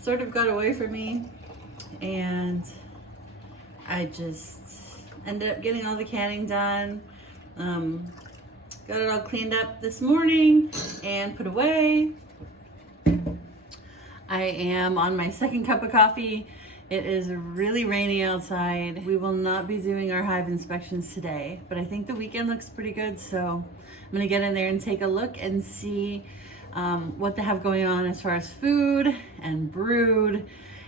sort of got away from me, and I just ended up getting all the canning done. Got it all cleaned up this morning and put away. I am on my second cup of coffee. It is really rainy outside. We will not be doing our hive inspections today, but I think the weekend looks pretty good, so I'm gonna get in there and take a look and see what they have going on as far as food and brood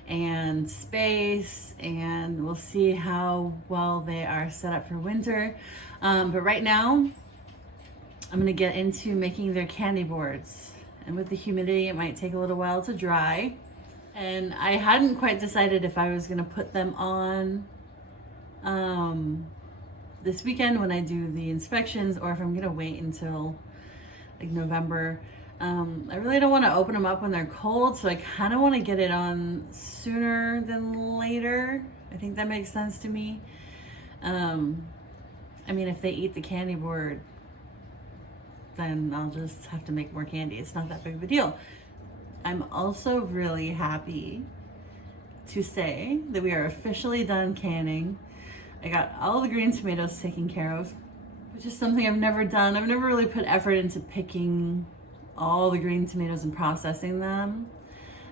and space, and we'll see how well they are set up for winter. But right now, I'm gonna get into making their candy boards. And with the humidity, it might take a little while to dry. And I hadn't quite decided if I was gonna put them on this weekend when I do the inspections, or if I'm gonna wait until like November. I really don't wanna open them up when they're cold, so I kinda wanna get it on sooner than later. I think that makes sense to me. I mean, if they eat the candy board, then I'll just have to make more candy. It's not that big of a deal. I'm also really happy to say that we are officially done canning. I got all the green tomatoes taken care of, which is something I've never done. I've never really put effort into picking all the green tomatoes and processing them.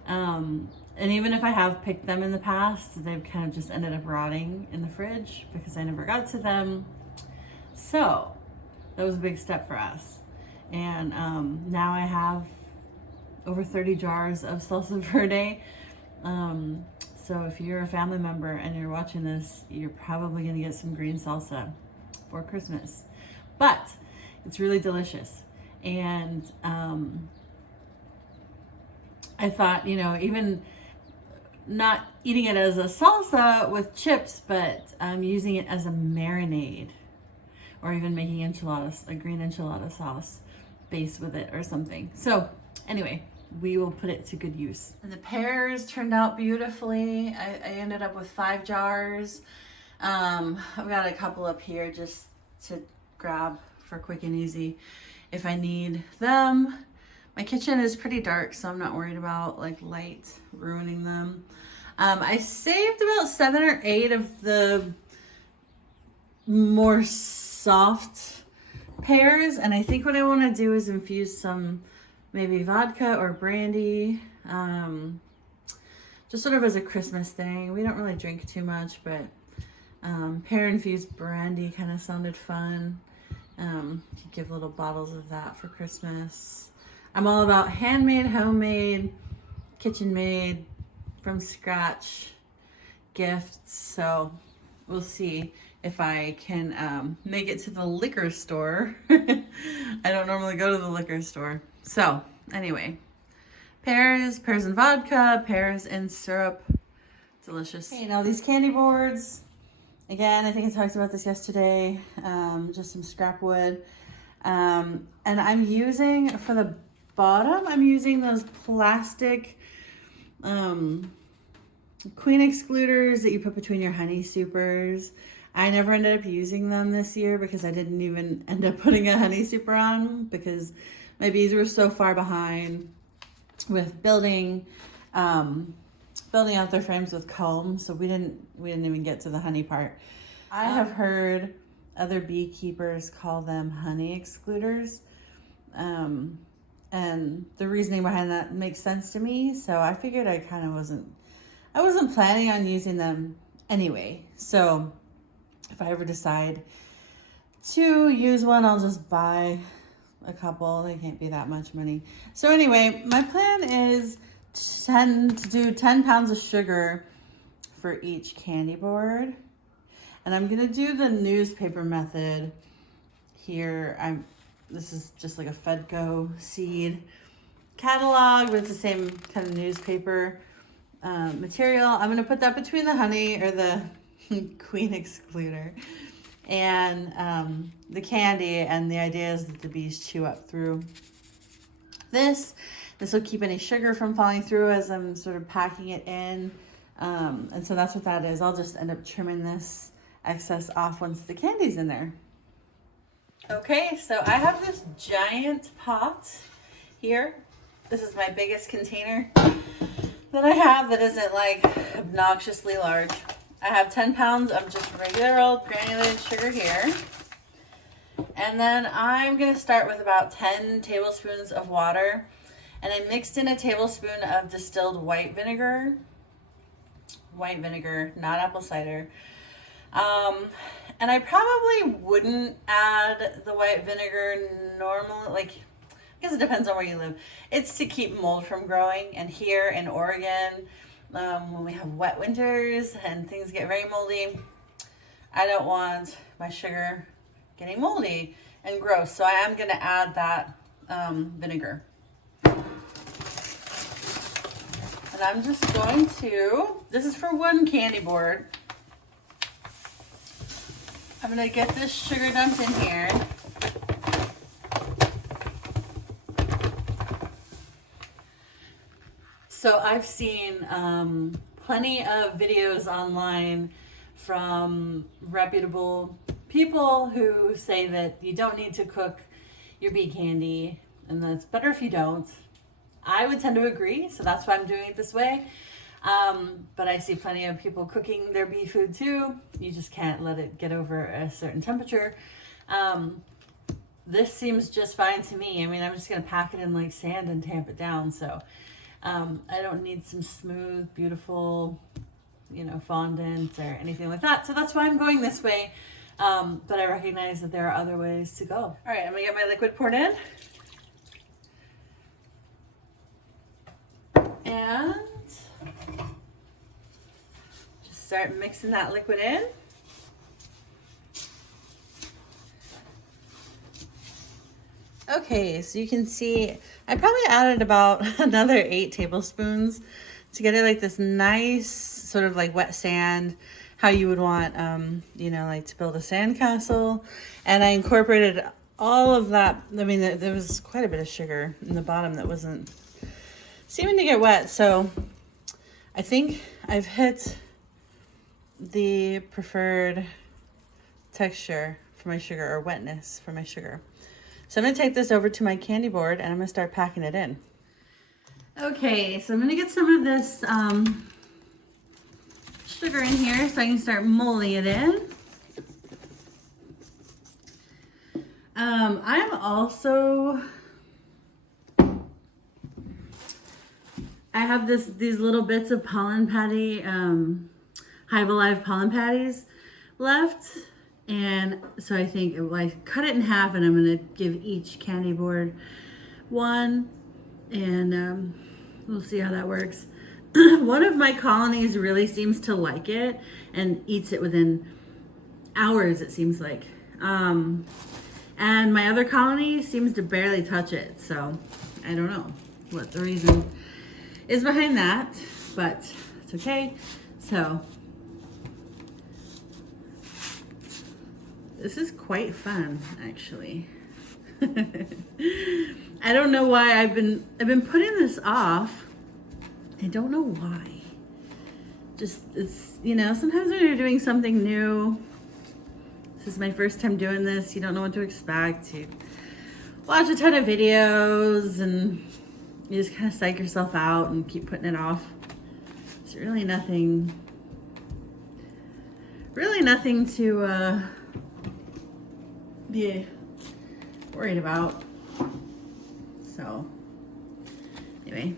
And even if I have picked them in the past, they've kind of just ended up rotting in the fridge because I never got to them. So that was a big step for us. And now I have over 30 jars of salsa verde. So if you're a family member and you're watching this, you're probably gonna get some green salsa for Christmas. But it's really delicious. And I thought, you know, even not eating it as a salsa with chips, but using it as a marinade, or even making enchiladas, a green enchilada sauce base with it or something. So anyway, we will put it to good use. And the pears turned out beautifully. I ended up with 5 jars. I've got a couple up here just to grab for quick and easy if I need them. My kitchen is pretty dark, so I'm not worried about like light ruining them. I saved about 7 or 8 of the more soft pears, and I think what I want to do is infuse some maybe vodka or brandy, just sort of as a Christmas thing. We don't really drink too much, but pear infused brandy kind of sounded fun. Give little bottles of that for Christmas. I'm all about handmade, homemade, kitchen made, from scratch gifts, so we'll see if I can make it to the liquor store. I don't normally go to the liquor store. So anyway, pears and vodka, pears and syrup, delicious. Okay, now these candy boards, again, I think I talked about this yesterday, just some scrap wood. And I'm using, for the bottom, I'm using those plastic queen excluders that you put between your honey supers. I never ended up using them this year because I didn't even end up putting a honey super on because my bees were so far behind with building out their frames with comb, so we didn't even get to the honey part. I have heard other beekeepers call them honey excluders, and the reasoning behind that makes sense to me. So I figured I wasn't planning on using them anyway. So if I ever decide to use one, I'll just buy a couple. They can't be that much money. So anyway, my plan is to do 10 pounds of sugar for each candy board. And I'm gonna do the newspaper method here. This is just like a Fedco seed catalog, but it's the same kind of newspaper material. I'm gonna put that between the honey, or the queen excluder, and the candy, and the idea is that the bees chew up through this. This will keep any sugar from falling through as I'm sort of packing it in, and so that's what that is. I'll just end up trimming this excess off once the candy's in there. Okay, so I have this giant pot here. This is my biggest container. that I have that isn't like obnoxiously large. I have 10 pounds of just regular old granulated sugar here. And then I'm going to start with about 10 tablespoons of water. And I mixed in a tablespoon of distilled white vinegar. White vinegar, not apple cider. And I probably wouldn't add the white vinegar normally, like, I guess it depends on where you live. It's to keep mold from growing. And here in Oregon, when we have wet winters and things get very moldy, I don't want my sugar getting moldy and gross. So I am going to add that vinegar. And I'm just going to, this is for one candy board. I'm going to get this sugar dumped in here. So I've seen plenty of videos online from reputable people who say that you don't need to cook your bee candy and that it's better if you don't. I would tend to agree, so that's why I'm doing it this way. But I see plenty of people cooking their bee food too. You just can't let it get over a certain temperature. This seems just fine to me. I mean, I'm just gonna pack it in like sand and tamp it down. So I don't need some smooth, beautiful, fondant or anything like that. So that's why I'm going this way. But I recognize that there are other ways to go. All right, I'm gonna get my liquid poured in. And just start mixing that liquid in. Okay, so you can see I probably added about another 8 tablespoons to get it like this nice sort of like wet sand, how you would want, like to build a sand castle. And I incorporated all of that. I mean, there was quite a bit of sugar in the bottom that wasn't seeming to get wet. So I think I've hit the preferred texture for my sugar, or wetness for my sugar. So I'm gonna take this over to my candy board and I'm gonna start packing it in. Okay, so I'm gonna get some of this sugar in here so I can start molding it in. I'm also, I have these little bits of pollen patty, Hive Alive pollen patties left. And so I think I cut it in half and I'm gonna give each candy board one, and we'll see how that works. One of my colonies really seems to like it and eats it within hours, it seems like. And my other colony seems to barely touch it. So I don't know what the reason is behind that, but it's okay. So this is quite fun, actually. I don't know why I've been putting this off. I don't know why. Just, it's, sometimes when you're doing something new, this is my first time doing this, you don't know what to expect. You watch a ton of videos and you just kind of psych yourself out and keep putting it off. It's really nothing to be worried about. So anyway,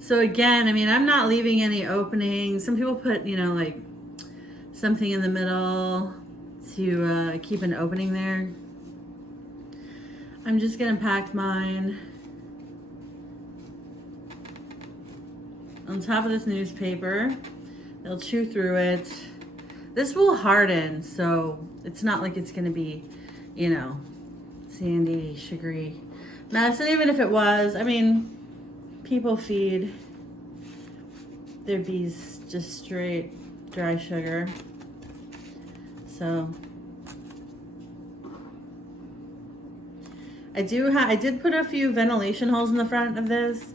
so again, I mean, I'm not leaving any openings. Some people put like something in the middle to keep an opening there. I'm just gonna pack mine on top of this newspaper. They'll chew through it. This will harden, so it's not like it's gonna be, sandy, sugary mess. And even if it was, I mean, people feed their bees just straight dry sugar. So I did put a few ventilation holes in the front of this.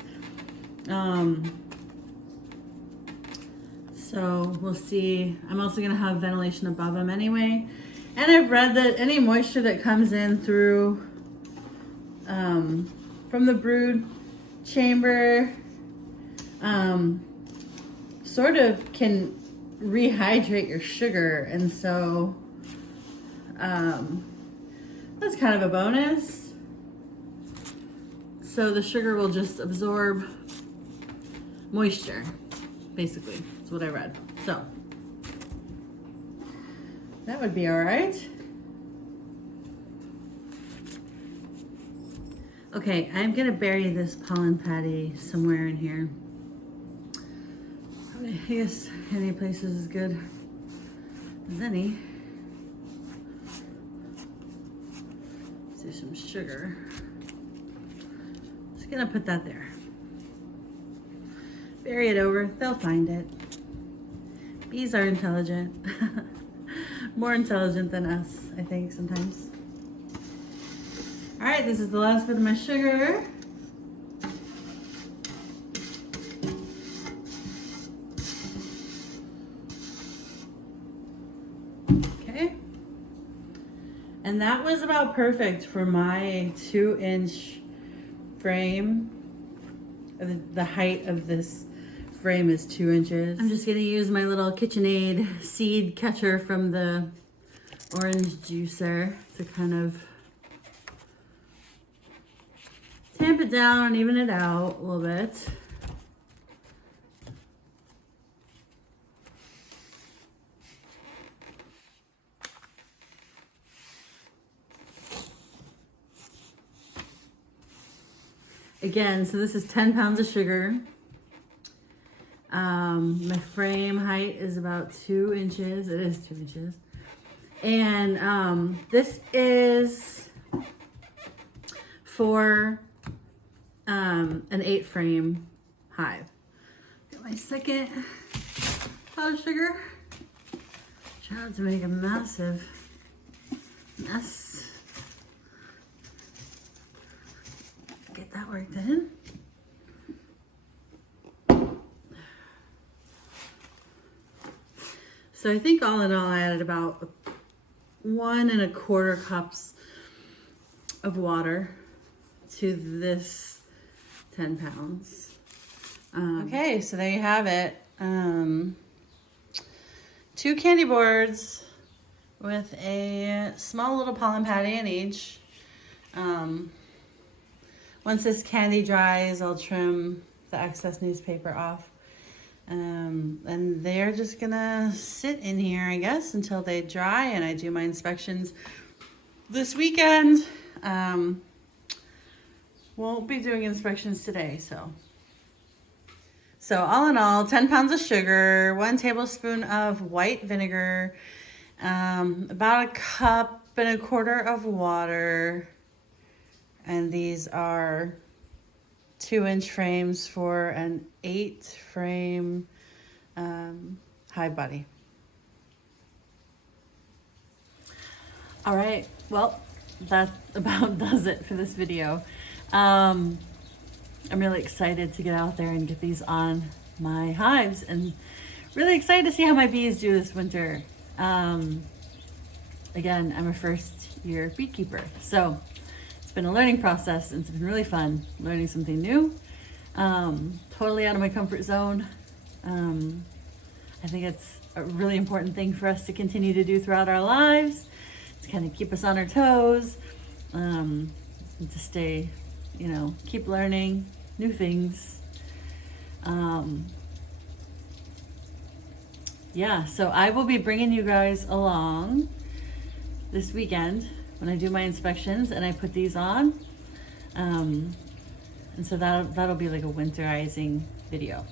So we'll see. I'm also gonna have ventilation above them anyway. And I've read that any moisture that comes in through, from the brood chamber sort of can rehydrate your sugar, and so that's kind of a bonus. So the sugar will just absorb moisture, basically. That's what I read. So that would be all right. Okay, I'm gonna bury this pollen patty somewhere in here. I guess any place is as good as any. Let's do some sugar. Just gonna put that there. Bury it over, they'll find it. Bees are intelligent. More intelligent than us, I think, sometimes. All right, this is the last bit of my sugar. Okay. And that was about perfect for my 2-inch frame. The height of this frame is 2 inches. I'm just gonna use my little KitchenAid seed catcher from the orange juicer to kind of tamp it down and even it out a little bit. Again, so this is 10 pounds of sugar. My frame height is about 2 inches. It is 2 inches. And this is for an 8 frame hive. Got my second pot of sugar. Try not to make a massive mess. Get that worked in. So I think all in all I added about 1 1/4 cups of water to this 10 pounds. Okay, so there you have it. 2 candy boards with a small little pollen patty in each. Once this candy dries, I'll trim the excess newspaper off. And they're just gonna sit in here, I guess, until they dry and I do my inspections this weekend. Won't be doing inspections today, so all in all, 10 pounds of sugar, 1 tablespoon of white vinegar, about 1 1/4 cups of water, and these are 2-inch frames for an 8 frame hive body. All right, well, that about does it for this video. I'm really excited to get out there and get these on my hives, and really excited to see how my bees do this winter. Again, I'm a first-year beekeeper, so it's been a learning process, and it's been really fun learning something new. Totally out of my comfort zone. I think it's a really important thing for us to continue to do throughout our lives, to kind of keep us on our toes, and to stay, keep learning new things. Yeah, so I will be bringing you guys along this weekend when I do my inspections and I put these on. And so that'll be like a winterizing video.